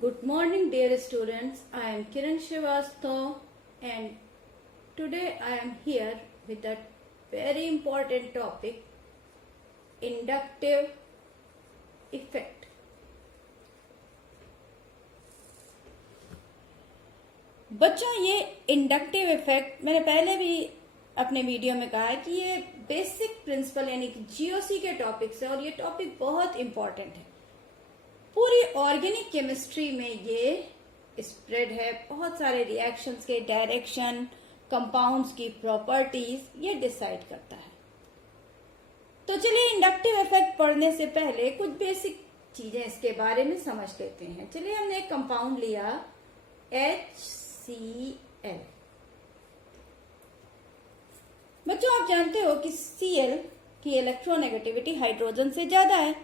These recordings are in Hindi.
Good morning, dear students. I am Kiran Srivastava, and today I am here with a very important topic, inductive effect. बच्चों, ये इंडक्टिव इफेक्ट मैंने पहले भी अपने वीडियो में कहा है कि ये बेसिक प्रिंसिपल यानी कि जीओसी के टॉपिक से, और ये टॉपिक बहुत इंपॉर्टेंट है। पूरी ऑर्गेनिक केमिस्ट्री में ये स्प्रेड है। बहुत सारे रिएक्शंस के डायरेक्शन, कंपाउंड्स की प्रॉपर्टीज ये डिसाइड करता है। तो चलिए इंडक्टिव इफेक्ट पढ़ने से पहले कुछ बेसिक चीजें इसके बारे में समझ लेते हैं। चलिए हमने एक कंपाउंड लिया HCl। बच्चों, आप जानते हो कि Cl की इलेक्ट्रोनेगेटिविटी हाइड्रोजन से ज्यादा है,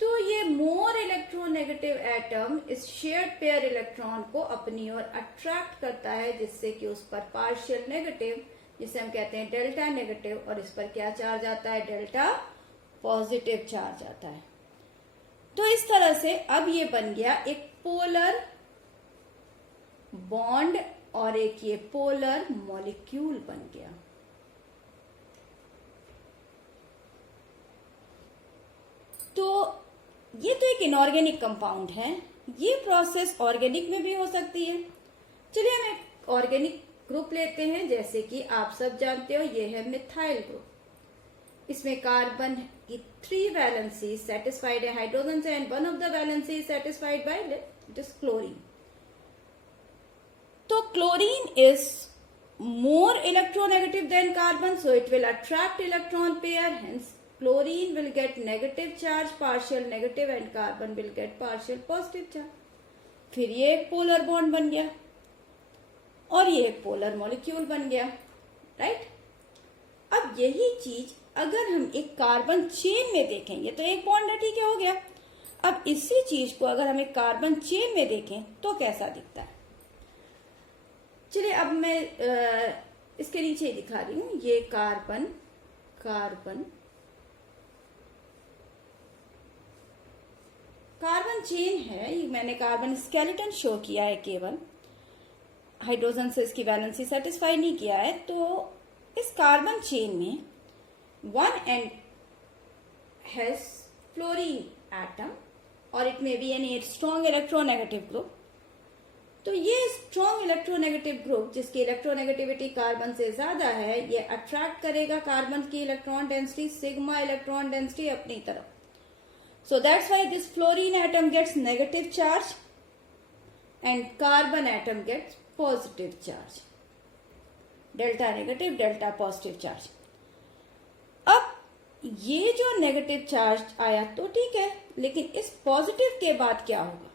तो ये मोर इलेक्ट्रोनेगेटिव एटम इस शेयर्ड पेयर इलेक्ट्रॉन को अपनी ओर अट्रैक्ट करता है, जिससे कि उस पर पार्शियल नेगेटिव, जिसे हम कहते हैं डेल्टा नेगेटिव, और इस पर क्या चार्ज आता है, डेल्टा पॉजिटिव चार्ज आता है। तो इस तरह से अब ये बन गया एक पोलर बॉन्ड और एक ये पोलर मॉलिक्यूल बन गया। तो ये तो एक इनऑर्गेनिक कंपाउंड है। ये प्रोसेस ऑर्गेनिक में भी हो सकती है। चलिए हम एक ऑर्गेनिक ग्रुप लेते हैं, जैसे कि आप सब जानते हो ये है मिथाइल ग्रुप। इसमें कार्बन की 3 वैलेंसी सेटिस्फाइड है हाइड्रोजन से, and 1 of the valency satisfied by it is chlorine. तो chlorine is more electronegative than carbon, so it will attract electron pair, hence chlorine will get negative charge, partial negative, and carbon will get partial positive charge। फिर ये एक पोलर बॉन्ड बन गया और ये एक पोलर मॉलिक्यूल बन गया, राइट। अब यही चीज अगर हम एक कार्बन चेन में देखेंगे तो एक बॉन्ड है, ठीक है, हो गया। अब इसी चीज को अगर हम एक कार्बन चेन में देखें तो कैसा दिखता है। चलिए अब मैं इसके नीचे ही दिखा रही हूं। ये कार्बन कार्बन कार्बन चेन है। ये मैंने कार्बन स्केलेटन शो किया है, केवल हाइड्रोजन से इसकी वैलेंसी सेटिस्फाई नहीं किया है। तो इस कार्बन चेन में one end has fluorine atom और it may be an strong electronegative group. तो ये स्ट्रॉन्ग इलेक्ट्रोनेगेटिव ग्रुप, जिसकी इलेक्ट्रोनेगेटिविटी कार्बन से ज्यादा है, ये अट्रैक्ट करेगा कार्बन की electron density, sigma electron density अपनी तरफ। So that's why this fluorine atom gets negative charge and carbon atom gets positive charge. Delta negative, delta positive charge. अब ये जो नेगेटिव चार्ज आया तो ठीक है, लेकिन इस पॉजिटिव के बाद क्या होगा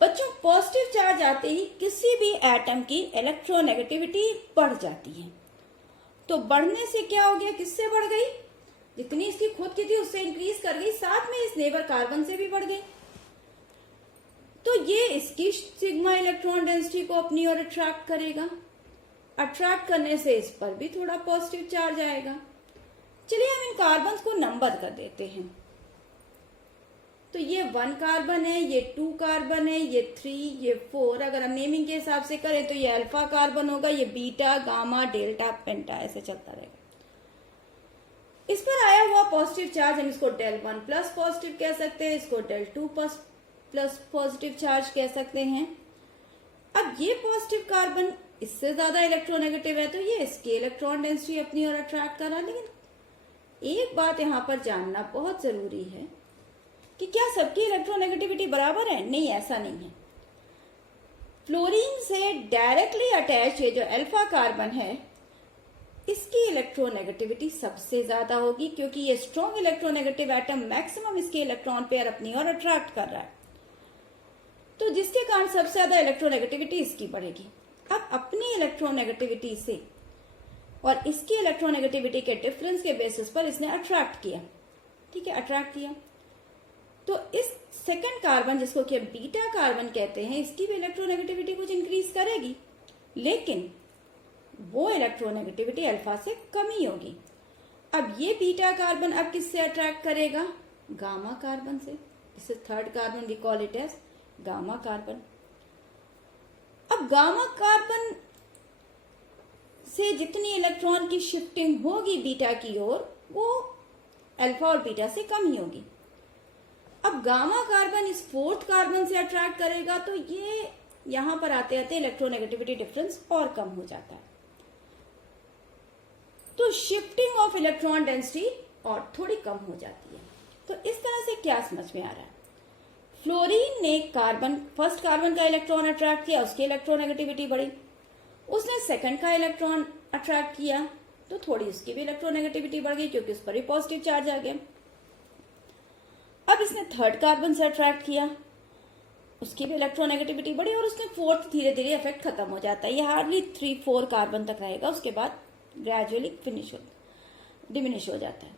बच्चों। पॉजिटिव चार्ज आते ही किसी भी एटम की इलेक्ट्रोनेगेटिविटी बढ़ जाती है। तो बढ़ने से क्या हो गया, किससे बढ़ गई, जितनी इसकी खुद की थी उससे इंक्रीज कर गई, साथ में इस नेबर कार्बन से भी बढ़ गई। तो ये इसकी सिग्मा इलेक्ट्रॉन डेंसिटी को अपनी ओर अट्रैक्ट करेगा। अट्रैक्ट करने से इस पर भी थोड़ा पॉजिटिव चार्ज आएगा। चलिए हम इन कार्बन को नंबर कर देते हैं। तो ये 1 कार्बन है, ये 2 कार्बन है, ये 3, ये 4। अगर हम नेमिंग के हिसाब से करें तो ये अल्फा कार्बन होगा, ये बीटा, गामा, डेल्टा, पेंटा, ऐसे चलता रहेगा। इस पर आया हुआ पॉजिटिव चार्ज हम इसको del 1 प्लस पॉजिटिव कह सकते हैं, इसको del 2 प्लस पॉजिटिव चार्ज कह सकते हैं। अब ये पॉजिटिव कार्बन इससे ज्यादा इलेक्ट्रोनेगेटिव है, तो ये इसकी इलेक्ट्रॉन डेंसिटी अपनी ओर अट्रैक्ट करा। लेकिन एक बात यहां पर जानना बहुत जरूरी है कि क्या सबकी इलेक्ट्रोनेगेटिविटी बराबर है। नहीं, ऐसा नहीं है। फ्लोरीन से डायरेक्टली अटैच ये जो अल्फा कार्बन है, इसकी इलेक्ट्रोनेगेटिविटी सबसे ज्यादा होगी, क्योंकि ये स्ट्रॉन्ग इलेक्ट्रोनेगेटिव एटम मैक्सिमम इसके इलेक्ट्रॉन पेयर अपनी ओर अट्रैक्ट कर रहा है, तो जिसके कारण सबसे ज्यादा इलेक्ट्रोनेगेटिविटी इसकी बढ़ेगी। अब अपनी इलेक्ट्रोनेगेटिविटी से और इसकी इलेक्ट्रोनेगेटिविटी के डिफरेंस के बेसिस पर इसने अट्रैक्ट किया, ठीक है, अट्रैक्ट किया। तो इस सेकंड कार्बन, जिसको कि बीटा कार्बन कहते हैं, इसकी भी इलेक्ट्रोनेगेटिविटी कुछ इंक्रीज करेगी, लेकिन वो इलेक्ट्रोनेगेटिविटी अल्फा से कम ही होगी। अब ये बीटा कार्बन अब किससे अट्रैक्ट करेगा, गामा कार्बन से। This is third carbon, we call it as gamma carbon. अब गामा कार्बन से जितनी इलेक्ट्रॉन की शिफ्टिंग होगी बीटा की ओर, वो अल्फा और बीटा से कम ही होगी. अब गामा कार्बन इस फोर्थ कार्बन से अट्रैक्ट करेगा, तो ये यहां पर आते आते इलेक्ट्रोनेगेटिविटी डिफरेंस और कम हो जाता है. तो शिफ्टिंग ऑफ इलेक्ट्रॉन डेंसिटी और थोड़ी कम हो जाती है. तो इस तरह से क्या समझ में आ रहा है? फ्लोरीन ने फर्स्ट कार्बन का इलेक्ट्रॉन अट्रैक्ट किया, उसकी इलेक्ट्रोनेगेटिविटी बढ़ी. उसने सेकंड का इलेक्ट्रॉन अट्रैक्ट किया, तो थोड़ी उसकी भी इलेक्ट्रोनेगेटिविटी बढ़ गई, क्योंकि उस पर भी पॉजिटिव चार्ज आ गया. अब इसने थर्ड कार्बन से अट्रैक्ट किया, उसकी भी इलेक्ट्रोनेगेटिविटी बढ़ी, और उसने फोर्थ धीरे धीरे इफेक्ट खत्म हो जाता है. ये हार्डली 3-4 कार्बन तक रहेगा, उसके बाद ग्रेजुअली डिमिनिश हो जाता है.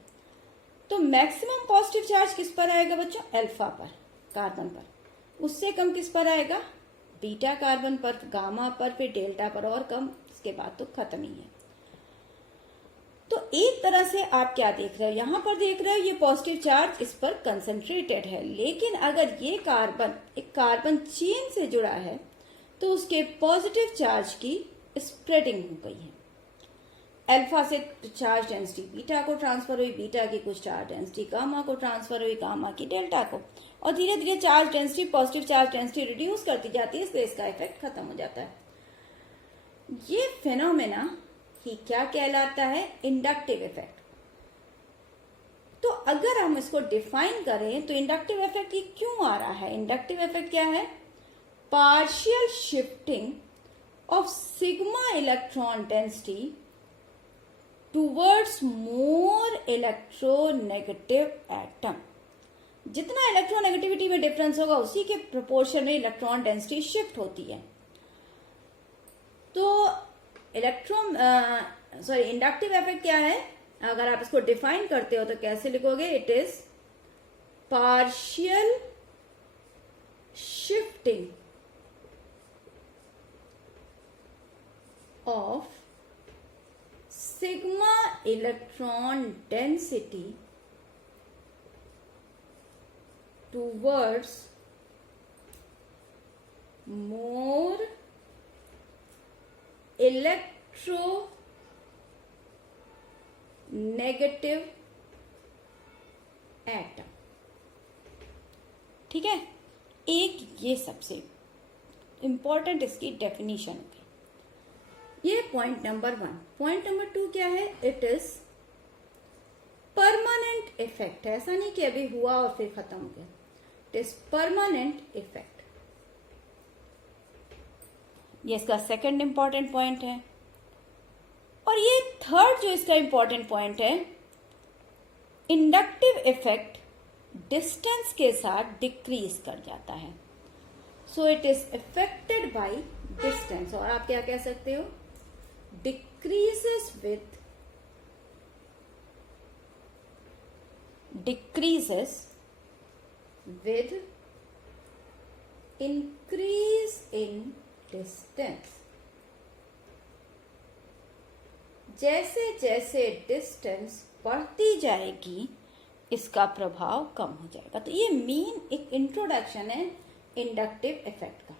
तो मैक्सिमम पॉजिटिव चार्ज किस पर आएगा बच्चों? अल्फा पर, कार्बन पर. उससे कम किस पर आएगा? बीटा कार्बन पर, गामा पर, फिर डेल्टा पर, और कम इसके बाद तो खत्म ही है. तो एक तरह से आप क्या देख रहे हो? यहां पर देख रहे हो ये पॉजिटिव चार्ज इस पर कंसंट्रेटेड है, लेकिन अगर ये कार्बन एक कार्बन चेन से जुड़ा है, तो उसके पॉजिटिव चार्ज की स्प्रेडिंग हो गई है. अल्फा से चार्ज डेंसिटी बीटा को ट्रांसफर हुई, बीटा की कुछ चार्ज डेंसिटी गामा को ट्रांसफर हुई, गामा की डेल्टा को, और धीरे धीरे charge density, positive charge density reduce करती जाती है, इसलिए इसका इफेक्ट खत्म हो जाता है. ये फिनोमेना ही क्या कहलाता है? Inductive effect. तो अगर हम इसको डिफाइन करें तो इंडक्टिव इफेक्ट ये क्यों आ रहा है? इंडक्टिव इफेक्ट क्या है? Partial shifting of sigma electron density towards more electronegative atom. जितना इलेक्ट्रोनेगेटिविटी में डिफरेंस होगा, उसी के प्रोपोर्शन में इलेक्ट्रॉन डेंसिटी शिफ्ट होती है. तो इंडक्टिव इफेक्ट क्या है? अगर आप इसको डिफाइन करते हो तो कैसे लिखोगे? It is partial shifting of sigma electron density towards more electronegative atom. ठीक है, एक ये सबसे इंपॉर्टेंट इसकी डेफिनेशन होगी. ये पॉइंट नंबर 1. पॉइंट नंबर 2 क्या है? It is permanent effect. ऐसा नहीं कि अभी हुआ और फिर खत्म हो गया. It is permanent effect. ये इसका सेकंड इंपॉर्टेंट पॉइंट है. और ये थर्ड जो इसका इंपॉर्टेंट पॉइंट है, इंडक्टिव इफेक्ट डिस्टेंस के साथ डिक्रीज कर जाता है. So it is affected by distance. और आप क्या कह सकते हो? decreases with increase in distance. जैसे जैसे डिस्टेंस बढ़ती जाएगी, इसका प्रभाव कम हो जाएगा. तो ये मेन एक इंट्रोडक्शन है इंडक्टिव इफेक्ट का.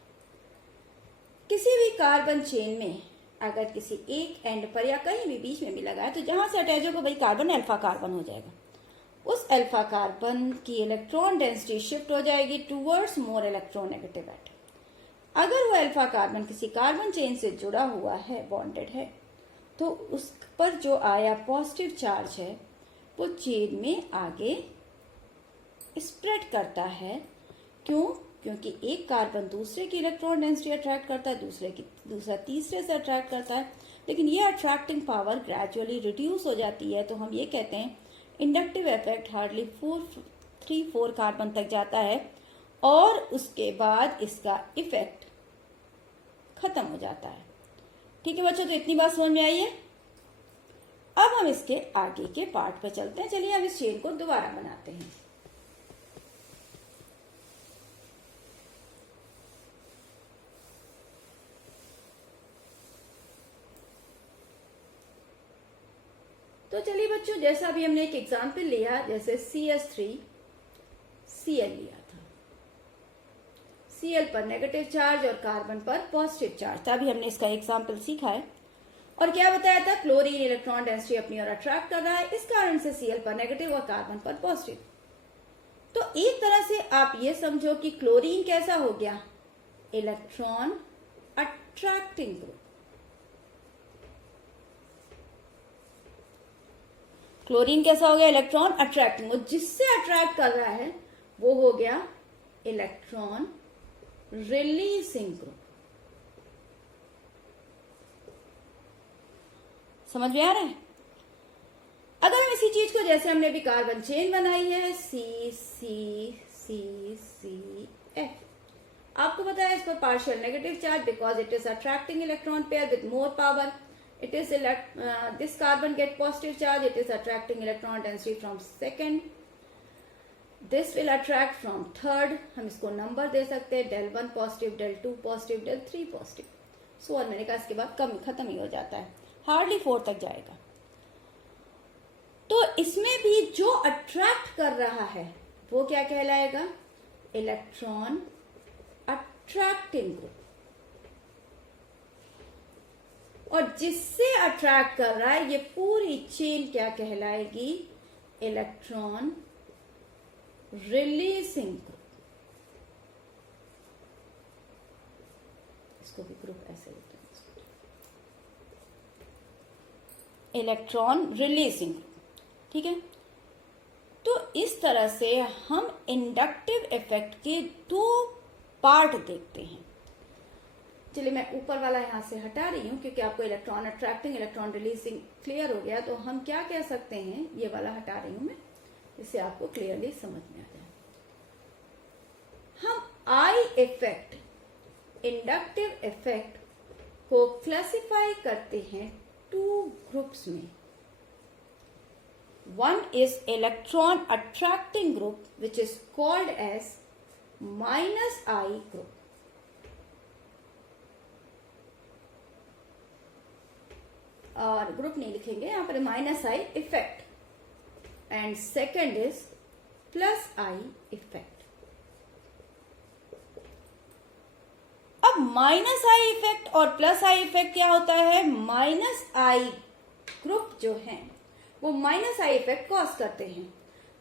किसी भी कार्बन चेन में अगर किसी एक एंड पर या कहीं भी बीच में भी लगा है, तो जहां से अटैच होगा वही कार्बन अल्फा कार्बन हो जाएगा. उस अल्फा कार्बन की इलेक्ट्रॉन डेंसिटी शिफ्ट हो जाएगी टूवर्ड्स मोर इलेक्ट्रोनेगेटिव एटम. अगर वो अल्फा कार्बन किसी कार्बन चेन से जुड़ा हुआ है, बॉन्डेड है, तो उस पर जो आया पॉजिटिव चार्ज है वो चेन में आगे स्प्रेड करता है. क्यों? क्योंकि एक कार्बन दूसरे की इलेक्ट्रॉन डेंसिटी अट्रैक्ट करता है, दूसरा तीसरे से अट्रैक्ट करता है, लेकिन ये अट्रैक्टिंग पावर ग्रेजुअली रिड्यूस हो जाती है. तो हम ये कहते हैं इंडक्टिव इफेक्ट हार्डली 3-4 कार्बन तक जाता है, और उसके बाद इसका इफेक्ट खत्म हो जाता है. ठीक है बच्चों, तो इतनी बात समझ में आई है. अब हम इसके आगे के पार्ट पर चलते हैं. चलिए हम इस चेन को दोबारा बनाते हैं. तो चलिए बच्चों, जैसा अभी हमने एक एग्जाम्पल लिया, जैसे CH3Cl लिया था. Cl पर नेगेटिव चार्ज और कार्बन पर पॉजिटिव चार्ज था। अभी हमने इसका एग्जाम्पल सीखा है। और क्या बताया था, क्लोरीन इलेक्ट्रॉन डेंसिटी अपनी ओर अट्रैक्ट कर रहा है, इस कारण से Cl पर नेगेटिव और कार्बन पर पॉजिटिव। तो एक तरह से आप ये समझो कि क्लोरीन कैसा हो गया, इलेक्ट्रॉन अट्रैक्टिंग ग्रुप। क्लोरीन कैसा हो गया, इलेक्ट्रॉन अट्रैक्टिंग, और जिससे अट्रैक्ट कर रहा है वो हो गया इलेक्ट्रॉन रिलीजिंग ग्रुप। समझ में आ रहा है? अगर हम इसी चीज को, जैसे हमने भी कार्बन चेन बनाई है, सी सी सी सी एफ, आपको पता है इस पर partial negative charge because it is attracting electron pair with more power. It is this carbon get positive charge. It is attracting electron density from second. This will attract from third. हम इसको नंबर दे सकते हैं, del 1 positive, del 2 positive, del 3 positive, so और मैंने कहा इसके बाद कम खत्म ही हो जाता है, हार्डली 4 तक जाएगा. तो इसमें भी जो अट्रैक्ट कर रहा है वो क्या कहलाएगा, इलेक्ट्रॉन अट्रैक्टिंग ग्रुप. और जिससे अट्रैक्ट कर रहा है ये पूरी चेन क्या कहलाएगी, इलेक्ट्रॉन रिलीजिंग ग्रुप. इसको भी ग्रुप ऐसे लिखते हैं, इलेक्ट्रॉन रिलीजिंग ग्रुप. ठीक है, तो इस तरह से हम इंडक्टिव इफेक्ट के 2 पार्ट देखते हैं. चलिए मैं ऊपर वाला यहां से हटा रही हूं क्योंकि आपको electron attracting electron releasing clear हो गया. तो हम क्या कह सकते हैं, ये वाला हटा रही हूं मैं, इससे आपको क्लियरली समझ में आ जाए. हम आई इफेक्ट, इंडक्टिव इफेक्ट को क्लासिफाई करते हैं 2 ग्रुप्स में. One is electron attracting group which is called as minus I group. और ग्रुप नहीं लिखेंगे यहाँ पर, minus I effect. And second is plus I effect. अब माइनस आई इफेक्ट और प्लस आई इफेक्ट क्या होता है, माइनस आई ग्रुप जो है वो माइनस आई इफेक्ट कॉज करते हैं.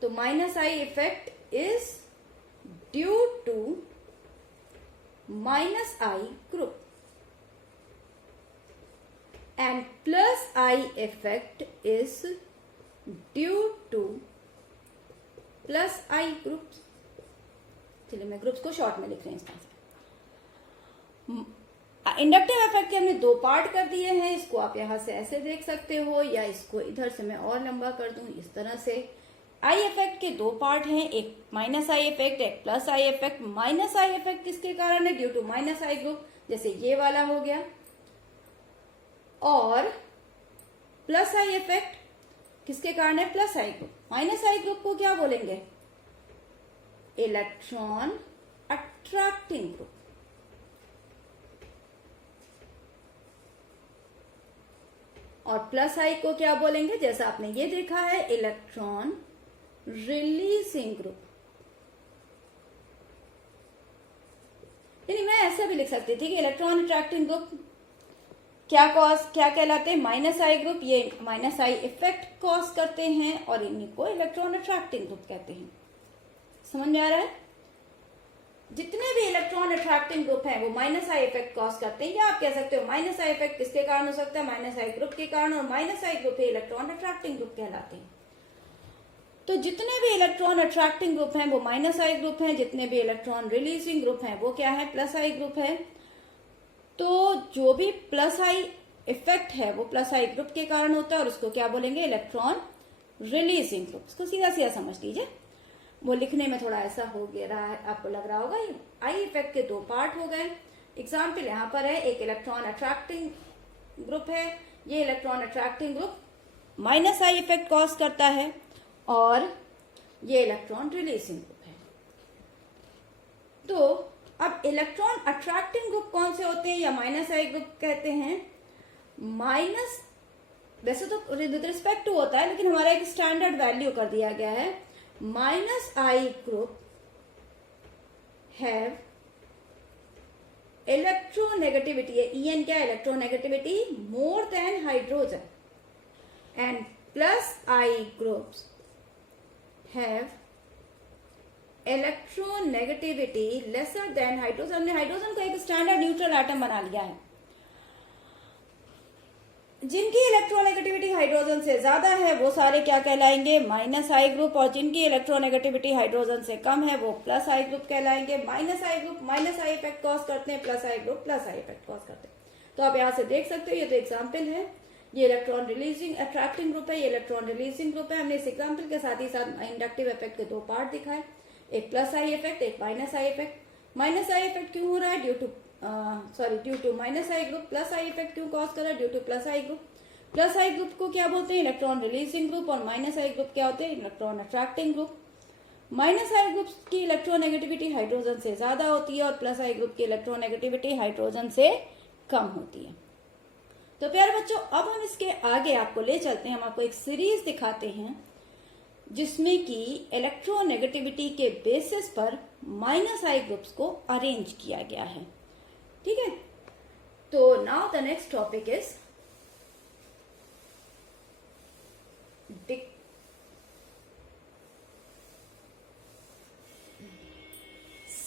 तो minus I effect is due to minus I group and plus I effect is due to plus I groups. चलिए मैं ग्रुप्स को शॉर्ट में लिख रही हूँ. इस तरह से इंडक्टिव इफेक्ट के हमने 2 पार्ट कर दिए हैं. इसको आप यहां से ऐसे देख सकते हो या इसको इधर से मैं और लंबा कर दूं इस तरह से. आई इफेक्ट के 2 पार्ट हैं, एक माइनस आई इफेक्ट, एक plus I effect. Minus I effect किसके कारण है, due to minus I group, जैसे ये वाला हो गया. और प्लस आई इफेक्ट किसके कारण है, plus I group. Minus I group को क्या बोलेंगे, इलेक्ट्रॉन अट्रैक्टिंग ग्रुप. और प्लस आई को क्या बोलेंगे, जैसा आपने ये देखा है, इलेक्ट्रॉन रिलीजिंग ग्रुप. यानी मैं ऐसा भी लिख सकती थी कि इलेक्ट्रॉन अट्रैक्टिंग ग्रुप क्या कहलाते हैं, माइनस आई ग्रुप. ये माइनस आई इफेक्ट कॉज करते हैं और इन्हीं को इलेक्ट्रॉन अट्रैक्टिंग ग्रुप कहते हैं. समझ में आ रहा है? जितने भी इलेक्ट्रॉन अट्रैक्टिंग ग्रुप हैं वो माइनस आई इफेक्ट कॉज करते हैं. या आप कह सकते हो माइनस आई इफेक्ट किसके कारण हो सकता है, माइनस आई ग्रुप के कारण, और माइनस आई ग्रुप ही इलेक्ट्रॉन अट्रैक्टिंग ग्रुप कहलाते हैं. तो जितने भी इलेक्ट्रॉन अट्रैक्टिंग ग्रुप हैं वो माइनस आई ग्रुप हैं, जितने भी इलेक्ट्रॉन रिलीजिंग ग्रुप हैं वो क्या है, प्लस आई ग्रुप है. तो जो भी प्लस आई इफेक्ट है वो प्लस आई ग्रुप के कारण होता है और उसको क्या बोलेंगे, इलेक्ट्रॉन रिलीजिंग ग्रुप. इसको सीधा सीधा समझ लीजिए. वो लिखने में थोड़ा ऐसा हो गया रहा है, आपको लग रहा होगा. ये आई इफेक्ट के 2 पार्ट हो गए. एग्जाम्पल यहाँ पर है, एक इलेक्ट्रॉन अट्रैक्टिंग ग्रुप है. ये electron attracting group minus I effect cause करता है और ये इलेक्ट्रॉन रिलीजिंग ग्रुप है. तो अब इलेक्ट्रॉन अट्रैक्टिंग ग्रुप कौन से होते हैं या माइनस आई ग्रुप कहते हैं. माइनस वैसे तो विद रिस्पेक्ट टू होता है लेकिन हमारा एक स्टैंडर्ड वैल्यू कर दिया गया है. Minus I group have electronegativity है, En क्या electronegativity more than hydrogen, and plus I groups have electronegativity lesser than hydrogen. हमने हाइड्रोजन को एक स्टैंडर्ड न्यूट्रल एटम बना लिया है। जिनकी इलेक्ट्रोनेगेटिविटी हाइड्रोजन से ज्यादा है वो सारे क्या कहलाएंगे, माइनस आई ग्रुप, और जिनकी इलेक्ट्रोनेगेटिविटी हाइड्रोजन से कम है वो प्लस आई ग्रुप कहलाएंगे। Minus I group minus I effect cause करते हैं, plus I group plus I effect cause करते हैं। तो आप यहां से देख सकते हो, ये तो एग्जाम्पल है, ये इलेक्ट्रॉन रिलीजिंग अट्रैक्टिंग ग्रुप है, ये इलेक्ट्रॉन रिलीजिंग ग्रुप है। हमने इस एग्जाम्पल के साथ ही साथ इंडक्टिव इफेक्ट के दो पार्ट दिखाए, एक प्लस आई इफेक्ट, एक minus I effect. Minus I effect क्यों हो रहा है, due to minus I group. Plus I effect क्यों कॉज कर रहा है, due to plus I group. Plus I group को क्या बोलते हैं, इलेक्ट्रॉन रिलीजिंग ग्रुप, और माइनस आई ग्रुप क्या होते हैं, इलेक्ट्रॉन अट्रैक्टिंग ग्रुप। माइनस आई ग्रुप की इलेक्ट्रोनेगेटिविटी हाइड्रोजन से ज्यादा होती है और प्लस आई ग्रुप की इलेक्ट्रोनेगेटिविटी हाइड्रोजन से कम होती है। तो प्यारे बच्चों, अब हम इसके आगे आपको ले चलते हैं, हम आपको एक सीरीज दिखाते हैं जिसमें कि इलेक्ट्रोनेगेटिविटी के बेसिस पर माइनस आई ग्रुप्स को अरेंज किया गया है। ठीक है, तो now the next topic is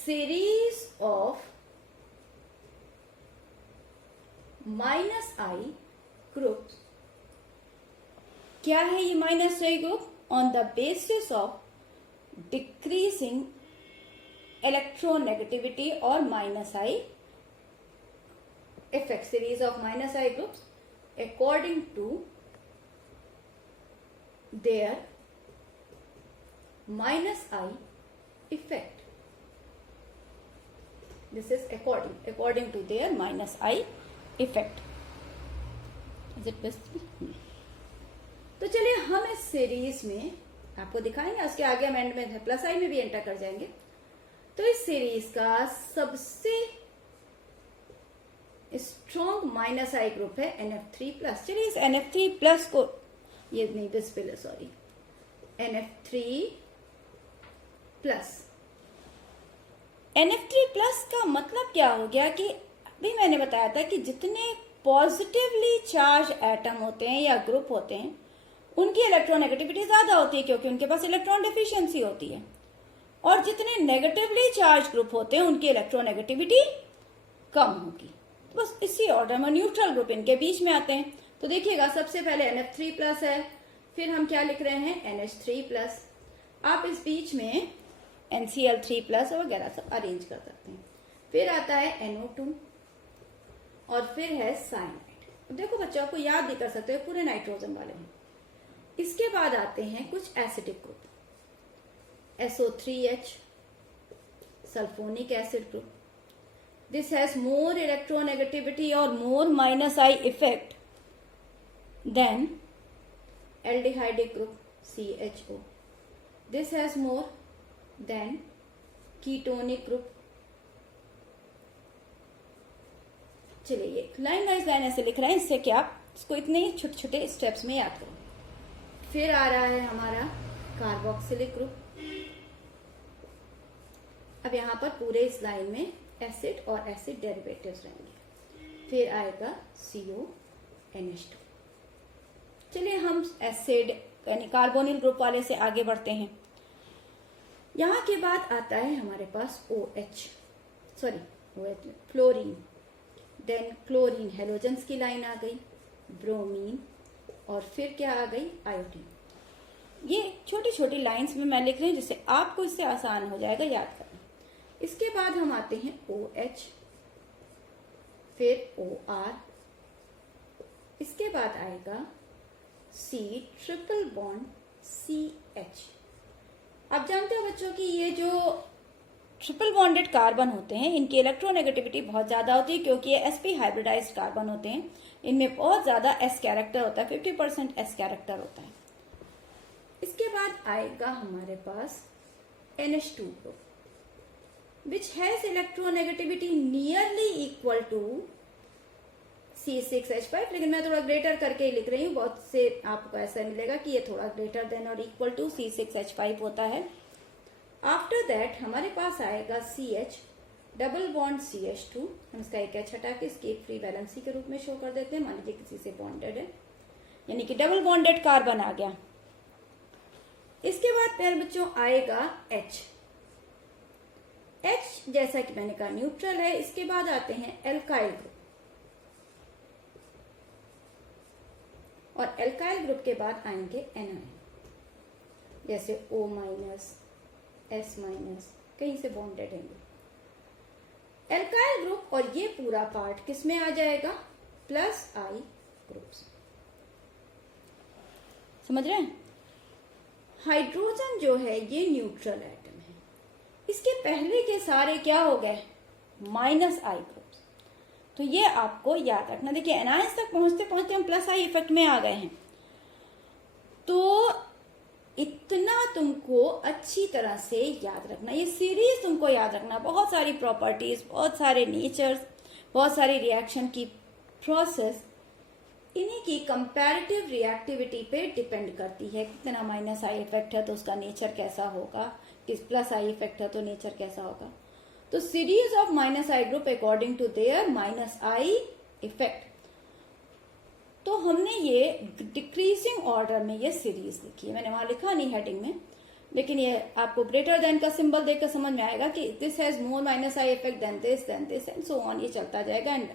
series of minus I groups. क्या है ये minus I group, on the basis of decreasing electronegativity और minus I effect. Series of minus I groups according to their minus I effect. This is according to their minus I effect. Is it possible? तो चलिए हम इस सीरीज में आपको दिखाएंगे, उसके आगे हम एंड में प्लस आई में भी एंटर कर जाएंगे। तो इस सीरीज का सबसे स्ट्रॉन्ग माइनस आई ग्रुप है NF3+। चलिए इस NF3+ को, ये नहीं विजिबल है, सॉरी, NF3+। NF3+ का मतलब क्या हो गया कि अभी मैंने बताया था कि जितने पॉजिटिवली चार्ज एटम होते हैं या ग्रुप होते हैं उनकी इलेक्ट्रोनेगेटिविटी ज्यादा होती है क्योंकि उनके पास इलेक्ट्रॉन डिफिशियंसी होती है, और जितने नेगेटिवली चार्ज ग्रुप होते हैं उनकी इलेक्ट्रोनेगेटिविटी कम होगी। तो बस इसी ऑर्डर में न्यूट्रल ग्रुप इनके बीच में आते हैं। तो देखिएगा, सबसे पहले NF3+ है, फिर हम क्या लिख रहे हैं, NH3+। आप इस बीच में NCl3+ वगैरह सब अरेंज कर सकते हैं। फिर आता है NO2 और फिर है साइनाइड। देखो बच्चों, आपको याद भी कर सकते हो, पूरे नाइट्रोजन वाले हैं। इसके बाद आते हैं कुछ acidic group, SO3H, sulphonic acid group. This has more electronegativity और more minus I effect than aldehydic group CHO. This has more than ketonic group. चलिए ये लाइन वाइज लाइन ऐसे लिख रहे हैं, इससे क्या आप इसको इतने छोटे छोटे स्टेप्स में याद करो। फिर आ रहा है हमारा कार्बोक्सिलिक ग्रुप। अब यहां पर पूरे इस लाइन में एसिड और एसिड डेरिवेटिव्स रहेंगे। फिर आएगा CONH2। चलिए हम एसिड यानी कार्बोनिल ग्रुप वाले से आगे बढ़ते हैं। यहां के बाद आता है हमारे पास फ्लोरीन। देन क्लोरीन, हेलोजेंस की लाइन आ गई, ब्रोमीन, और फिर क्या आ गई, आयोडीन। ये छोटी छोटी लाइंस में मैं लिख रही हूं जिससे आपको इससे आसान हो जाएगा याद करना। इसके बाद हम आते हैं OH, फिर OR, इसके बाद आएगा C ट्रिपल बॉन्ड CH। आप जानते हो बच्चों कि ये जो ट्रिपल बॉन्डेड कार्बन होते हैं इनकी इलेक्ट्रोनेगेटिविटी बहुत ज्यादा होती है क्योंकि ये sp हाइब्रिडाइज्ड कार्बन होते हैं। इनमें बहुत ज्यादा s कैरेक्टर होता है, 50% s कैरेक्टर होता है। इसके बाद आएगा हमारे पास NH2 group which has electronegativity nearly equal to C6H5, लेकिन मैं थोड़ा ग्रेटर करके लिख रही हूँ। बहुत से आपको ऐसा मिलेगा कि ये थोड़ा ग्रेटर देन और इक्वल टू C6H5 होता है। आफ्टर दैट हमारे पास आएगा CH डबल बॉन्ड CH2, हम इसका एक एच हटा के इसकी एक फ्री वैलेंसी के रूप में शो कर देते हैं। मान लीजिए किसी से बॉन्डेड है, यानी कि डबल बॉन्डेड कार्बन आ गया। इसके बाद प्यारे बच्चों आएगा H। जैसा कि मैंने कहा न्यूट्रल है। इसके बाद आते हैं एल्काइल ग्रुप, और एल्काइल ग्रुप के बाद आएंगे एनायन, जैसे O-, S-, कहीं से बॉन्डेड होंगे। एल्काइल ग्रुप और ये पूरा पार्ट किस में आ जाएगा? +I groups. समझ रहे हैं? हाइड्रोजन जो है ये न्यूट्रल एटम है, इसके पहले के सारे क्या हो गए? -I groups. तो ये आपको याद रखना। देखिए एनायंस तक पहुंचते पहुंचते हम +I इफेक्ट में आ गए हैं, तो इतना तुमको अच्छी तरह से याद रखना। ये सीरीज तुमको याद रखना। बहुत सारी प्रॉपर्टीज, बहुत सारे नेचर्स, बहुत सारी रिएक्शन की प्रोसेस, इन्हीं की कंपैरेटिव रिएक्टिविटी पे डिपेंड करती है। कितना -I इफेक्ट है तो उसका नेचर कैसा होगा, किस +I इफेक्ट है तो नेचर कैसा होगा। तो series of -I group according to their -I effect. तो हमने ये डिक्रीजिंग ऑर्डर में ये सीरीज लिखी है। मैंने वहां लिखा नहीं हेडिंग में, लेकिन ये आपको ग्रेटर देन का सिंबल देखकर समझ में आएगा कि this has more -I effect than this and so on. ये चलता जाएगा and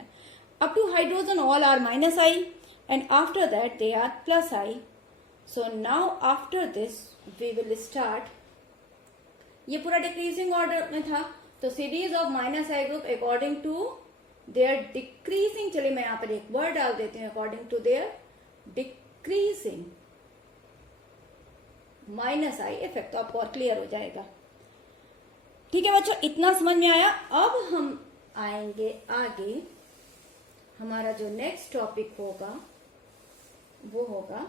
up to hydrogen all are -I and after that they are +I. So now after this we will start, ये पूरा डिक्रीजिंग ऑर्डर में था, तो series of -I group according to their decreasing, चलिए मैं यहां पर एक वर्ड डाल देती हूँ, according to their decreasing -I effect. तो आपको और क्लियर हो जाएगा। ठीक है बच्चों, इतना समझ में आया। अब हम आएंगे आगे, हमारा जो नेक्स्ट टॉपिक होगा वो होगा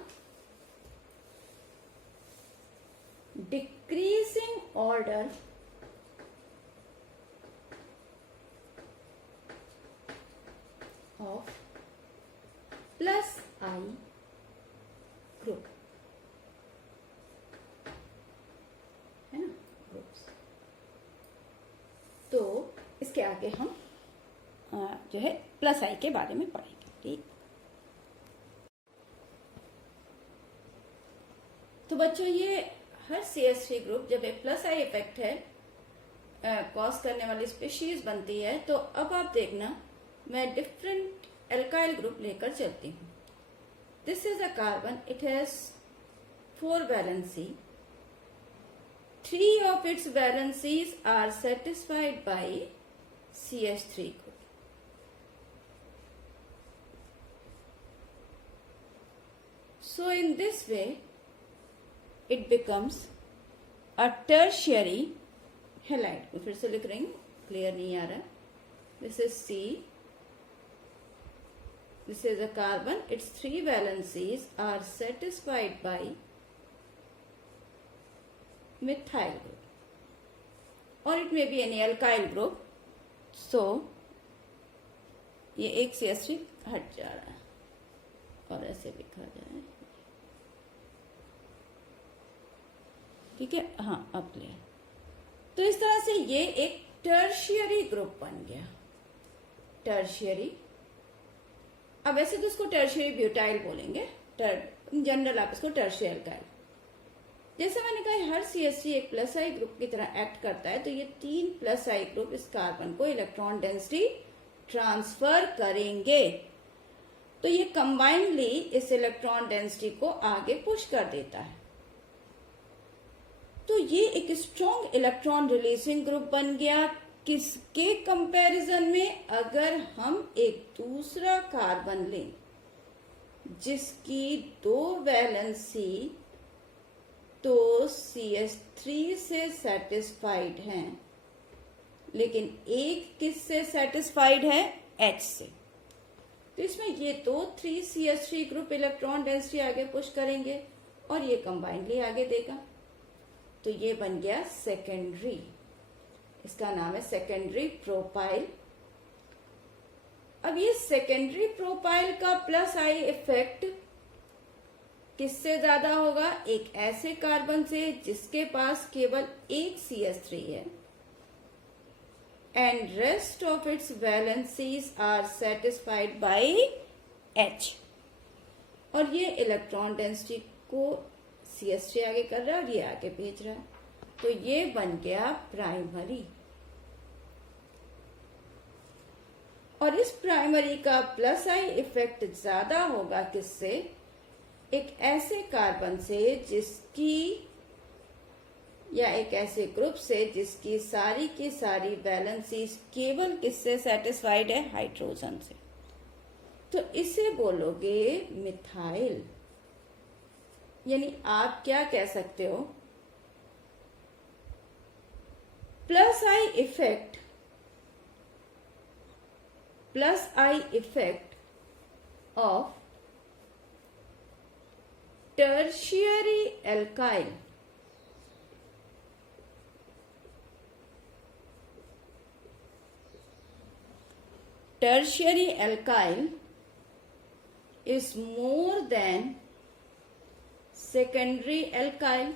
decreasing order of +I group, है ना, ग्रुप्स। तो इसके आगे हम जो है +I के बारे में पढ़ेंगे। ठीक, तो बच्चों ये हर CH3 ग्रुप जब एक +I इफेक्ट है कॉज करने वाली स्पीशीज बनती है, तो अब आप देखना मैं डिफरेंट एल्काइल ग्रुप लेकर चलती हूँ। This is a carbon, it has 4 valency, 3 of its valencies are satisfied by CH3 group. So in this way it becomes a tertiary halide. मैं फिर से लिख रही हूँ, क्लियर नहीं आ रहा। This is C. This is a carbon. Its 3 valencies are satisfied by methyl group, or it may be any alkyl group. So ये एक CH3 हट जा रहा है और ऐसे लिखा जाए। ठीक है, हाँ अब क्लियर। तो इस तरह से ये एक टर्शियरी ग्रुप बन गया। टर्शियरी, अब वैसे तो उसको टर्शियरी ब्यूटाइल बोलेंगे, जनरल आप इसको टर्शियरी अल्काइल। जैसे मैंने कहा हर CH3 एक +I ग्रुप की तरह एक्ट करता है, तो ये 3 +I ग्रुप इस कार्बन को इलेक्ट्रॉन डेंसिटी ट्रांसफर करेंगे। तो ये कंबाइनली इस इलेक्ट्रॉन डेंसिटी को आगे पुश कर देता है। तो ये एक स्ट्रॉन्ग इलेक्ट्रॉन रिलीजिंग ग्रुप बन गया। किसके कंपैरिजन में? अगर हम एक दूसरा कार्बन लें जिसकी 2 वैलेंसी तो CH3 से सेटिस्फाइड हैं, लेकिन एक किससे सेटिस्फाइड है? H से। तो इसमें ये दो 3CH3 ग्रुप इलेक्ट्रॉन डेंसिटी आगे पुश करेंगे और ये कंबाइनली आगे देगा। तो ये बन गया सेकेंडरी, इसका नाम है सेकेंडरी प्रोपाइल। अब ये सेकेंडरी प्रोपाइल का +I इफेक्ट किससे ज्यादा होगा? एक ऐसे कार्बन से जिसके पास केवल एक CH3 है, and rest of its valencies are satisfied by H। और ये इलेक्ट्रॉन डेंसिटी को CH3 आगे कर रहा है और ये आगे भेज रहा है, तो ये बन गया प्राइमरी। और इस प्राइमरी का प्लस आई इफेक्ट ज्यादा होगा किससे? एक ऐसे कार्बन से जिसकी, या एक ऐसे ग्रुप से जिसकी सारी की सारी वैलेंसीज केवल किससे सेटिस्फाइड है? हाइड्रोजन से। तो इसे बोलोगे मिथाइल। यानी आप क्या कह सकते हो? Plus I effect of tertiary alkyl is more than secondary alkyl,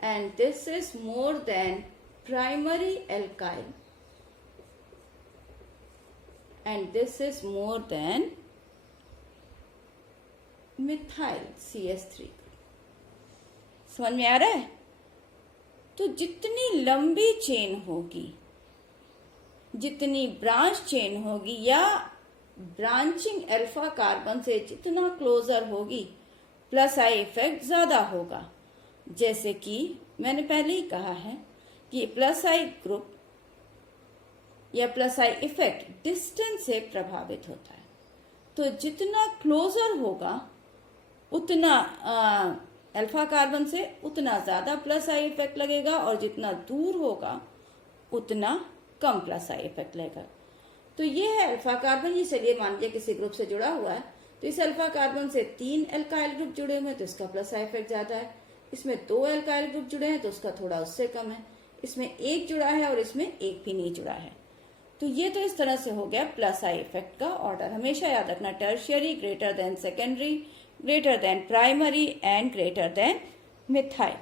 and this is more than primary alkyl, and this is more than methyl CH3। समझ में आ रहा है? तो जितनी लंबी चेन होगी, जितनी ब्रांच चेन होगी, या ब्रांचिंग अल्फा कार्बन से जितना क्लोजर होगी, प्लस आई इफेक्ट ज्यादा होगा। जैसे कि मैंने पहले ही कहा है कि प्लस आई ग्रुप या प्लस आई इफेक्ट डिस्टेंस से प्रभावित होता है। तो जितना क्लोजर होगा उतना अल्फा कार्बन से उतना ज्यादा प्लस आई इफेक्ट लगेगा, और जितना दूर होगा उतना कम प्लस आई इफेक्ट लगेगा। तो ये है अल्फा कार्बन। ये चलिए मान लिया किसी ग्रुप से जुड़ा हुआ है, तो इस अल्फा कार्बन से 3 एल्काइल ग्रुप जुड़े हुए हैं तो इसका प्लस आई इफेक्ट ज्यादा है। इसमें 2 एल्काइल ग्रुप जुड़े हैं तो उसका थोड़ा उससे कम है। इसमें 1 जुड़ा है और इसमें 1 भी नहीं जुड़ा है। तो ये तो इस तरह से हो गया प्लस आई इफेक्ट का ऑर्डर। हमेशा याद रखना, tertiary greater than secondary, greater than primary and greater than methyl.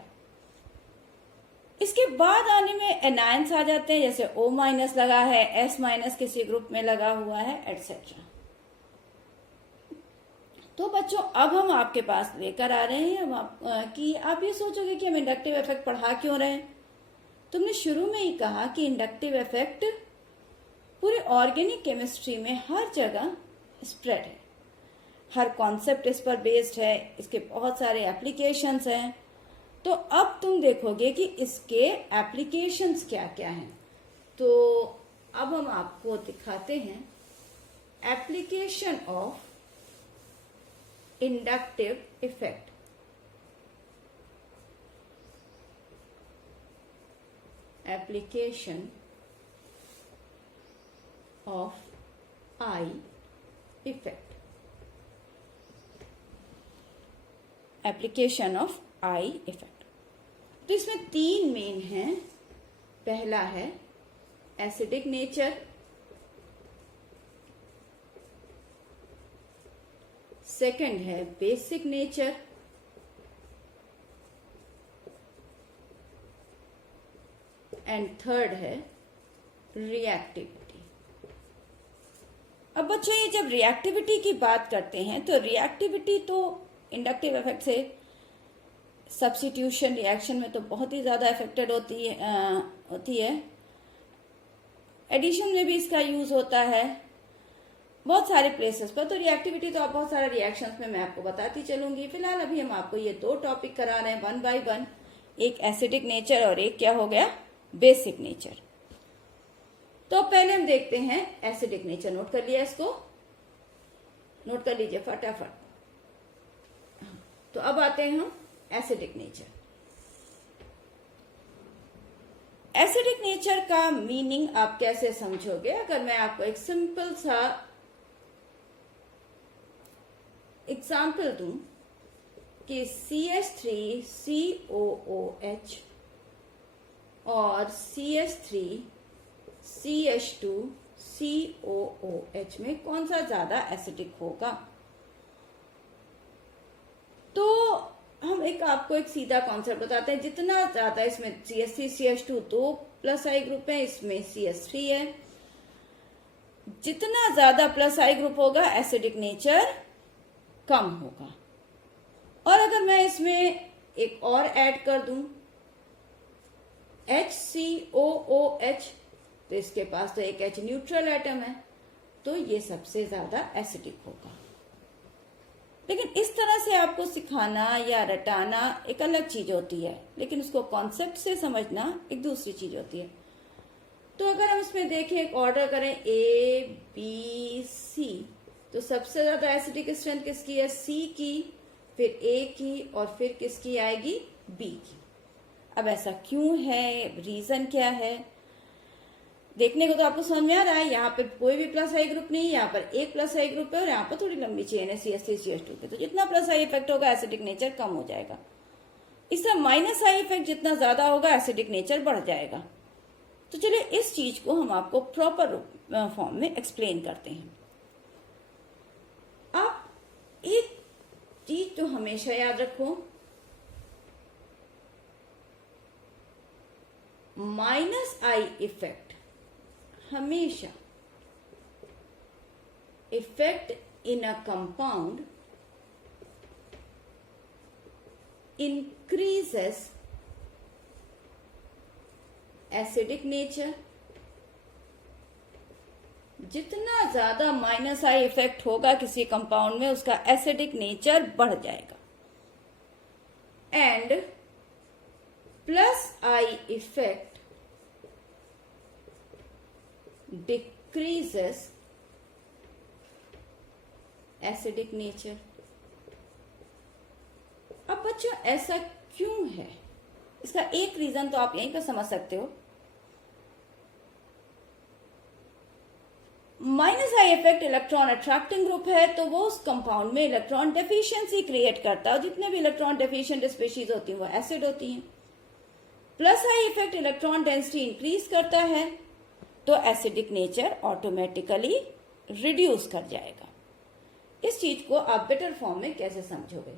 इसके बाद आने में एनायंस आ जाते हैं, जैसे O माइनस लगा है, S माइनस किसी ग्रुप में लगा हुआ है, एटसेट्रा। तो बच्चों अब हम आपके पास लेकर आ रहे हैं कि आप ये सोचोगे कि हम इंडक्टिव इफेक्ट पढ़ा क्यों रहे हैं। तुमने शुरू में ही कहा कि इंडक्टिव इफेक्ट पूरे ऑर्गेनिक केमिस्ट्री में हर जगह स्प्रेड है, हर कॉन्सेप्ट इस पर बेस्ड है, इसके बहुत सारे एप्लीकेशंस हैं। तो अब तुम देखोगे कि इसके एप्लीकेशंस क्या क्या हैं। तो अब हम आपको दिखाते हैं application of inductive effect. Application of I effect. Application of I effect. तो इसमें 3 मेन हैं। पहला है एसिडिक नेचर, सेकंड है बेसिक नेचर, एंड थर्ड है रिएक्टिविटी। अब बच्चों ये जब रिएक्टिविटी की बात करते हैं तो रिएक्टिविटी तो इंडक्टिव इफेक्ट से सब्स्टिट्यूशन रिएक्शन में तो बहुत ही ज्यादा इफेक्टेड होती है। एडिशन में भी इसका यूज होता है बहुत सारे प्लेसेस पर। तो रिएक्टिविटी तो आप बहुत सारे रिएक्शंस में मैं आपको बताती चलूंगी। फिलहाल अभी हम आपको ये 2 टॉपिक करा रहे हैं 1 बाय 1, एक एसिडिक नेचर और एक क्या हो गया, बेसिक नेचर। तो पहले हम देखते हैं एसिडिक नेचर। नोट कर लिया, इसको नोट कर लीजिए फटाफट। तो अब आते हैं हम एसिडिक नेचर। एसिडिक नेचर का मीनिंग आप कैसे समझोगे? अगर मैं आपको एक सिंपल सा एग्जाम्पल दूं कि CH3COOH और CH3CH2COOH में कौन सा ज्यादा एसिडिक होगा? तो हम आपको एक सीधा कॉन्सेप्ट बताते हैं। जितना ज्यादा इसमें CH3CH2 दो प्लस आई ग्रुप है, इसमें CH3 है, जितना ज्यादा प्लस आई ग्रुप होगा एसिडिक नेचर कम होगा। और अगर मैं इसमें एक और ऐड कर दूं HCOOH, तो इसके पास तो एक H न्यूट्रल एटम है, तो ये सबसे ज्यादा एसिडिक होगा। लेकिन इस तरह से आपको सिखाना या रटाना एक अलग चीज होती है, लेकिन उसको कॉन्सेप्ट से समझना एक दूसरी चीज होती है। तो अगर हम इसमें देखें, एक ऑर्डर करें ABC, तो सबसे ज्यादा एसिडिक स्ट्रेंथ किसकी है? C की, फिर A की, और फिर किसकी आएगी? B की। अब ऐसा क्यों है, रीजन क्या है, देखने को तो आपको समझ में आ रहा है। यहाँ पे कोई भी प्लस आई ग्रुप नहीं है, यहाँ पर एक प्लस आई ग्रुप है और यहाँ पर थोड़ी लंबी चेन है CH3CH2 पे, तो जितना प्लस आई इफेक्ट होगा एसिडिक नेचर कम हो जाएगा। इस तरह माइनस आई इफेक्ट जितना ज्यादा होगा एसिडिक नेचर बढ़ जाएगा। तो चलिए इस चीज को हम आपको प्रॉपर फॉर्म में एक्सप्लेन करते हैं। आप एक चीज तो हमेशा याद रखो, माइनस आई इफेक्ट हमेशा effect in a compound increases acidic nature. जितना ज्यादा माइनस आई इफेक्ट होगा किसी कंपाउंड में, उसका एसिडिक नेचर बढ़ जाएगा। And plus I effect decreases acidic nature। अब बच्चों ऐसा क्यों है, इसका एक रीजन तो आप यहीं पर समझ सकते हो। Minus I effect electron attracting group है, तो वो उस कंपाउंड में इलेक्ट्रॉन डेफिशिएंसी क्रिएट करता है। जितने भी इलेक्ट्रॉन डेफिशिएंट स्पीशीज होती हैं वो एसिड होती हैं। Plus I effect electron density increase करता है, तो एसिडिक नेचर ऑटोमेटिकली रिड्यूस कर जाएगा। इस चीज को आप बेटर फॉर्म में कैसे समझोगे?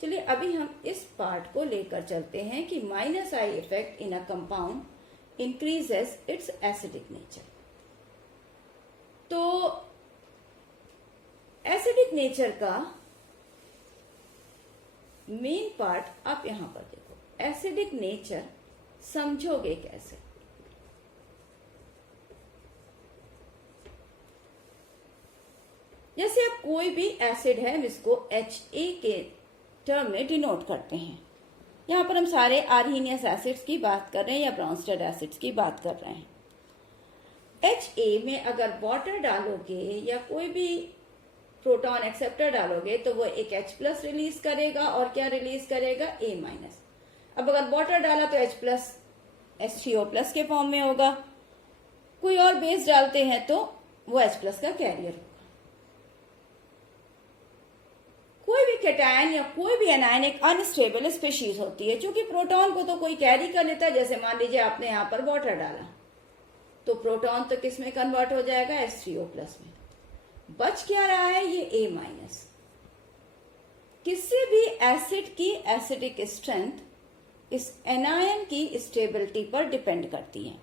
चलिए अभी हम इस पार्ट को लेकर चलते हैं कि माइनस I effect in a compound increases it's acidic nature. तो एसिडिक नेचर का मेन पार्ट आप यहां पर देखो। एसिडिक नेचर समझोगे कैसे? जैसे अब कोई भी एसिड है, हम इसको HA के टर्म में डिनोट करते हैं। यहां पर हम सारे आर्हीनियस एसिड्स की बात कर रहे हैं या ब्राउनस्टेड एसिड्स की बात कर रहे हैं। HA में अगर वाटर डालोगे या कोई भी प्रोटॉन एक्सेप्टर डालोगे तो वो एक H+ रिलीज करेगा, और क्या रिलीज करेगा? A-। अब अगर वाटर डाला तो H+ H3O+ के फॉर्म में होगा। कोई और बेस डालते हैं तो वो H+ का कैरियर होगा। कोई भी कैटायन या कोई भी एनायन एक अनस्टेबल स्पीशीज होती है, क्योंकि प्रोटॉन को तो कोई कैरी कर लेता है। जैसे मान लीजिए आपने यहां पर वाटर डाला, तो प्रोटॉन तो किस में कन्वर्ट हो जाएगा? H3O+ में। बच क्या रहा है? ये A-। किसी भी एसिड की एसिडिक स्ट्रेंथ इस एनायन की स्टेबिलिटी पर डिपेंड करती है।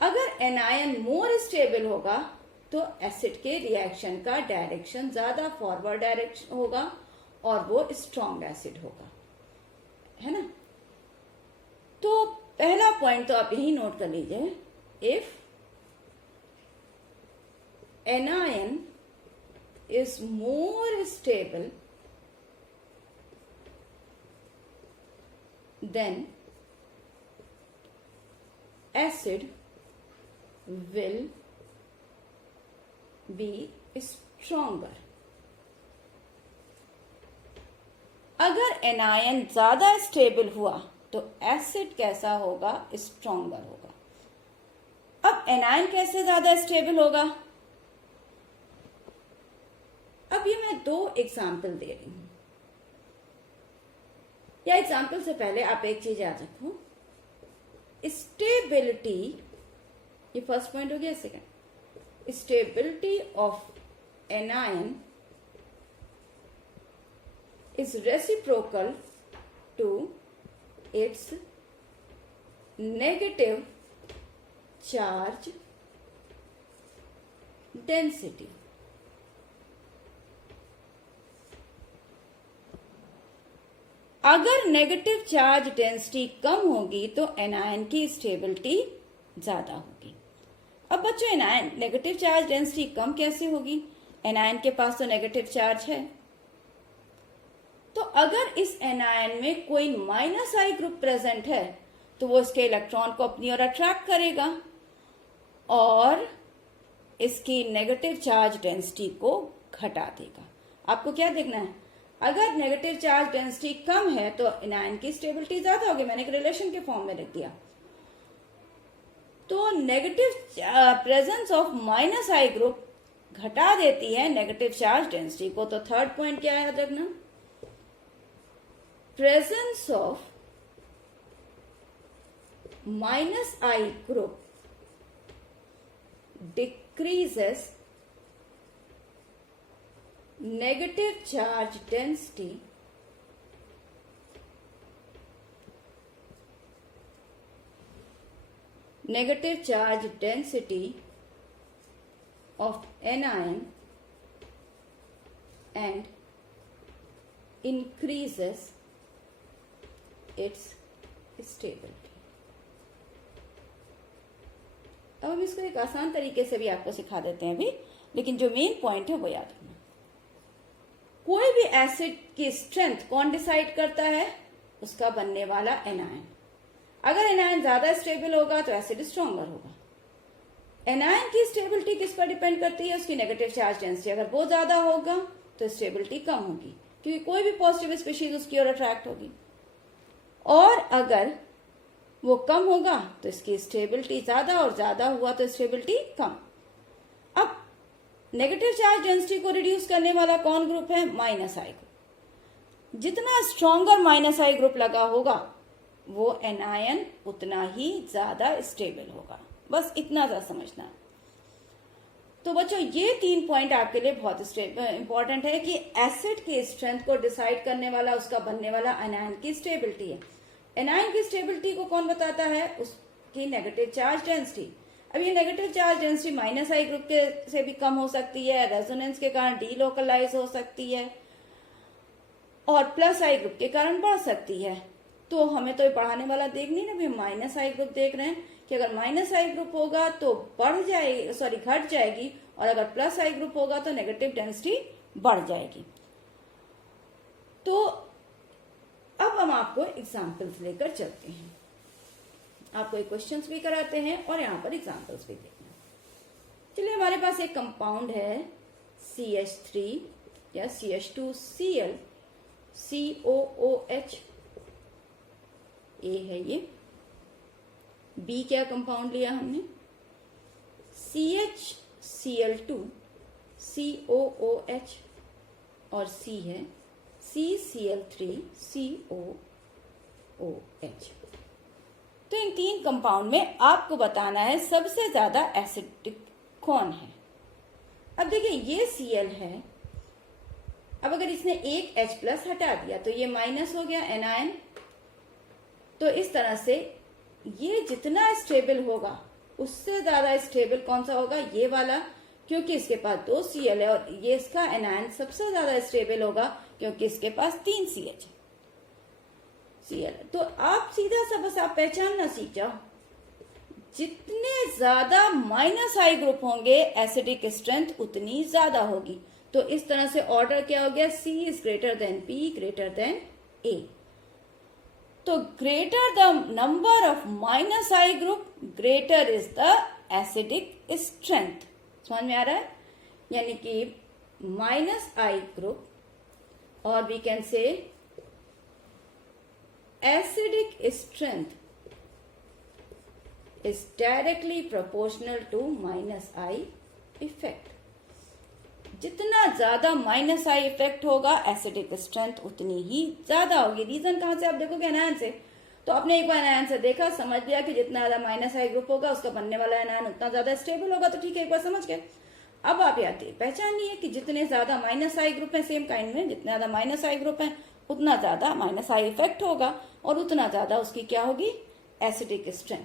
अगर एनायन मोर स्टेबल होगा तो एसिड के रिएक्शन का डायरेक्शन ज्यादा फॉरवर्ड डायरेक्शन होगा और वो स्ट्रॉन्ग एसिड होगा, है ना। तो पहला पॉइंट तो आप यही नोट कर लीजिए, if anion is more stable then acid will be stronger. अगर एनायन ज्यादा स्टेबल हुआ तो एसिड कैसा होगा? स्ट्रॉन्गर होगा. अब एनायन कैसे ज्यादा स्टेबल होगा? अब ये मैं दो एग्जाम्पल दे रही हूं. या एग्जाम्पल से पहले आप एक चीज याद रखो, स्टेबिलिटी, ये फर्स्ट पॉइंट हो गया. Second, stability of anion is reciprocal to its negative charge density. अगर नेगेटिव चार्ज डेंसिटी कम होगी तो एनायन की स्टेबिलिटी ज्यादा होगी। अब बच्चों एनायन नेगेटिव चार्ज डेंसिटी कम कैसे होगी? एनायन के पास तो नेगेटिव चार्ज है, तो अगर इस एनायन में कोई माइनस आई ग्रुप प्रेजेंट है तो वो इसके इलेक्ट्रॉन को अपनी ओर अट्रैक्ट करेगा और इसकी नेगेटिव चार्ज डेंसिटी को घटा देगा। आपको क्या देखना है? अगर नेगेटिव चार्ज डेंसिटी कम है तो एनायन की स्टेबिलिटी ज्यादा होगी, मैंने एक रिलेशन के फॉर्म में लिख दिया। तो negative presence of minus I group घटा देती है नेगेटिव चार्ज डेंसिटी को। तो थर्ड पॉइंट क्या है याद रखना? Presence of minus I group decreases negative charge density of anion and increases its stability। अब हम इसको एक आसान तरीके से भी आपको सिखा देते हैं अभी, लेकिन जो मेन पॉइंट है वो याद रखना। कोई भी एसिड की स्ट्रेंथ कौन डिसाइड करता है? उसका बनने वाला एनायन। अगर एनायन ज्यादा स्टेबल होगा तो एसिड स्ट्रॉन्गर होगा। एनायन की स्टेबिलिटी किस पर डिपेंड करती है? उसकी नेगेटिव चार्ज डेंसिटी। अगर वो ज्यादा होगा तो स्टेबिलिटी कम होगी, क्योंकि कोई भी पॉजिटिव स्पीशीज उसकी ओर अट्रैक्ट होगी। और अगर वो कम होगा तो इसकी स्टेबिलिटी ज्यादा, और ज्यादा हुआ तो स्टेबिलिटी कम। अब नेगेटिव चार्ज डेंसिटी को रिड्यूस करने वाला कौन ग्रुप है? माइनस आई ग्रुप। जितना स्ट्रॉन्गर माइनस आई ग्रुप लगा होगा वो एनायन उतना ही ज्यादा स्टेबल होगा। बस इतना सा समझना। तो बच्चों ये 3 पॉइंट आपके लिए बहुत इंपॉर्टेंट है कि एसिड की स्ट्रेंथ को डिसाइड करने वाला उसका बनने वाला एनायन की स्टेबिलिटी है। एनायन की स्टेबिलिटी को कौन बताता है? उसकी नेगेटिव चार्ज डेंसिटी। अब ये नेगेटिव चार्ज डेंसिटी माइनस आई ग्रुप के से भी कम हो सकती है, रेजोनेंस के कारण डीलोकलाइज हो सकती है, और प्लस आई ग्रुप के कारण बढ़ सकती है। तो हमें तो ये बढ़ाने वाला देखनी है ना, भी माइनस आई ग्रुप देख रहे हैं कि अगर माइनस आई ग्रुप होगा तो बढ़ जाएगी, सॉरी घट जाएगी, और अगर प्लस आई ग्रुप होगा तो नेगेटिव डेंसिटी बढ़ जाएगी। तो अब हम आपको एग्जाम्पल्स लेकर चलते हैं। आपको एक क्वेश्चंस भी कराते हैं और यहाँ पर एग्जाम्पल्स भी देखना। चलिए, हमारे पास एक कंपाउंड है CH3 या CH2Cl COOH। ए है ये। बी क्या कंपाउंड लिया हमने? CHCl2 COOH, और सी है CCl3 COOH। तो इन 3 कंपाउंड में आपको बताना है सबसे ज्यादा एसिडिक कौन है। अब देखिए ये Cl है। अब अगर इसने एक H+ हटा दिया तो ये माइनस हो गया एनायन। तो इस तरह से ये जितना स्टेबल होगा उससे ज्यादा स्टेबल कौन सा होगा? ये वाला, क्योंकि इसके पास 2 Cl है, और ये इसका एनायन सबसे ज्यादा स्टेबल होगा क्योंकि इसके पास 3 CH है। Cl। तो आप सीधा सा बस आप पहचानना सीख जाओ, जितने ज्यादा माइनस आई ग्रुप होंगे एसिडिक स्ट्रेंथ उतनी ज्यादा होगी। तो इस तरह से ऑर्डर क्या हो गया? C is greater than P greater than A। तो greater the number of minus I group greater is the acidic strength. समझ में आ रहा है? यानी कि माइनस आई ग्रुप, और we can say acidic strength is directly proportional to minus I effect। जितना ज्यादा माइनस आई इफेक्ट होगा एसिडिक स्ट्रेंथ उतनी ही ज्यादा होगी। रीजन कहां से आप देखोगे? एनायन से। तो आपने एक बार एनायन से देखा, समझ लिया कि जितना ज्यादा माइनस आई ग्रुप होगा उसका बनने वाला एनायन उतना ज्यादा स्टेबल होगा, तो ठीक है, एक बार समझ गए। अब आप याद पहचानिए कि जितने ज्यादा माइनस आई ग्रुप है सेम काइंड में, जितने ज्यादा माइनस आई ग्रुप है उतना ज्यादा माइनस आई इफेक्ट होगा और उतना ज्यादा उसकी क्या होगी, एसिडिक स्ट्रेंथ।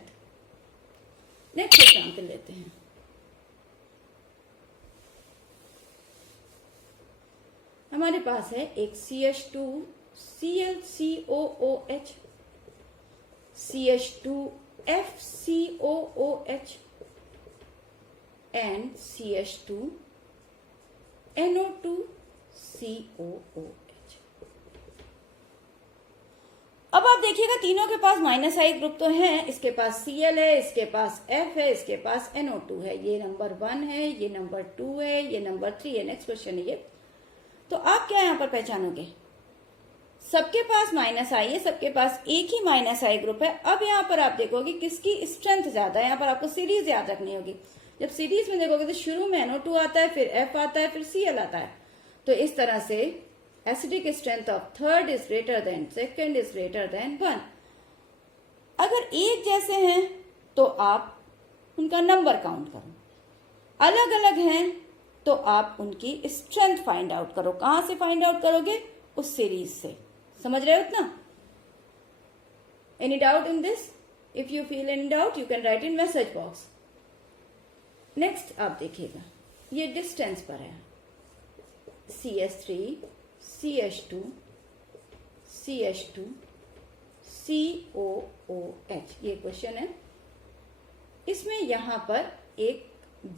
नेक्स्ट एग्जाम्पल लेते हैं। हमारे पास है एक CH2ClCOOH, CH2FCOOH and CH2NO2COOH। अब आप देखिएगा तीनों के पास माइनस आई ग्रुप तो है, इसके पास Cl है, इसके पास F है, इसके पास NO2 है। ये नंबर 1 है, ये नंबर 2 है, ये नंबर 3 है। नेक्स्ट क्वेश्चन है ये। तो आप क्या यहां पर पहचानोगे, सबके पास माइनस आई है, सबके पास एक ही माइनस आई ग्रुप है। अब यहां पर आप देखोगे किसकी स्ट्रेंथ ज्यादा है। यहां पर आपको सीरीज याद रखनी होगी। जब सीरीज में देखोगे तो शुरू में NO2 आता है, फिर F आता है, फिर Cl आता है। तो इस तरह से acidic strength of third is greater then second is greater then 1। अगर एक जैसे हैं तो आप उनका नंबर काउंट करो, अलग अलग हैं तो आप उनकी स्ट्रेंथ फाइंड आउट करो। कहां से फाइंड आउट करोगे, उस सीरीज से। समझ रहे हो इतना? Any doubt in this? If you feel any doubt you can write in message box. Next आप देखिएगा, ये डिस्टेंस पर है। CH3 CH2 CH2 COOH, ये क्वेश्चन है। इसमें यहां पर एक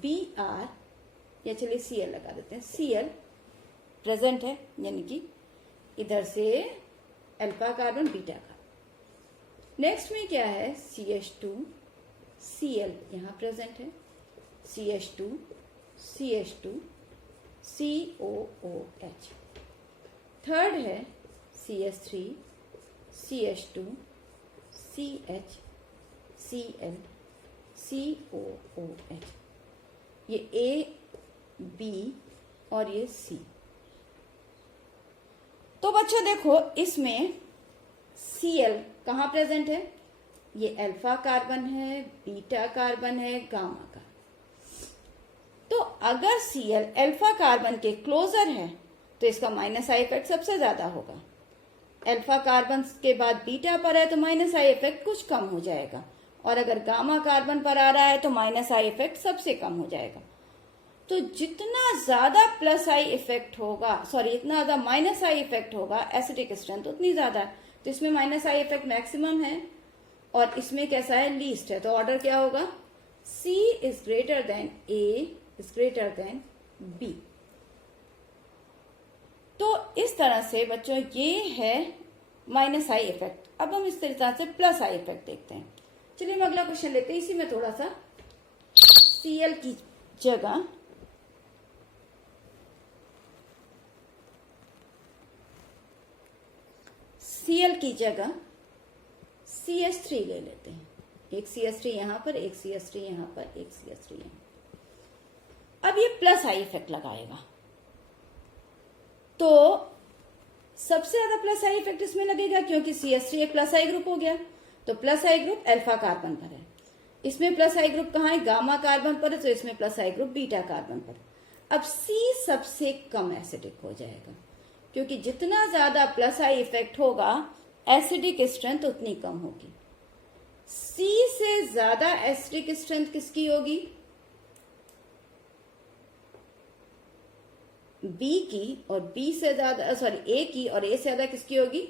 Br या चलिए Cl लगा देते हैं, Cl प्रेजेंट है, यानी कि इधर से alpha carbon beta carbon. Next में क्या है, CH2 Cl यहां प्रेजेंट है, CH2 CH2 COOH। थर्ड है CH3 CH2 CH Cl COOH। ये A B और ये C। तो बच्चों देखो इसमें Cl कहाँ प्रेजेंट है, ये अल्फा कार्बन है, बीटा कार्बन है, गामा कार्बन। तो अगर Cl अल्फा कार्बन के क्लोजर है तो इसका माइनस आई इफेक्ट सबसे ज्यादा होगा। अल्फा कार्बन के बाद बीटा पर है तो माइनस आई इफेक्ट कुछ कम हो जाएगा, और अगर गामा कार्बन पर आ रहा है तो माइनस आई इफेक्ट सबसे कम हो जाएगा। तो जितना ज्यादा प्लस आई इफेक्ट होगा, इतना ज्यादा माइनस आई इफेक्ट होगा, एसिडिक स्ट्रेंथ उतनी ज्यादा है। तो इसमें माइनस आई इफेक्ट मैक्सिमम है और इसमें कैसा है, लीस्ट है। तो ऑर्डर क्या होगा, C is greater than A is greater then B। तो इस तरह से बच्चों ये है माइनस आई इफेक्ट। अब हम इस तरह से प्लस आई इफेक्ट देखते हैं। चलिए हम अगला क्वेश्चन लेते हैं। इसी में थोड़ा सा Cl की जगह CH3 ले लेते हैं। एक CH3 यहां पर, एक CH3 यहां पर, एक CH3 यहां पर। अब ये प्लस आई इफेक्ट लगाएगा, तो सबसे ज्यादा प्लस आई इफेक्ट इसमें लगेगा क्योंकि CH3 एक प्लस आई ग्रुप हो गया। तो plus I group alpha carbon पर है, इसमें प्लस आई ग्रुप कहां है, गामा कार्बन पर है, तो इसमें plus I group beta carbon पर। अब C सबसे कम एसिडिक हो जाएगा क्योंकि जितना ज्यादा प्लस आई इफेक्ट होगा एसिडिक स्ट्रेंथ उतनी कम होगी। C से ज्यादा एसिडिक स्ट्रेंथ किसकी होगी, B की, और B से ज्यादा A की, और A से ज्यादा किसकी होगी,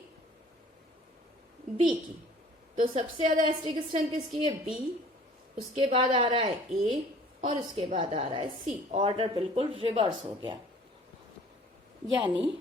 B की। तो सबसे ज्यादा एसिडिक स्ट्रेंथ किसकी है, B, उसके बाद आ रहा है A और उसके बाद आ रहा है C। ऑर्डर बिल्कुल रिवर्स हो गया, यानी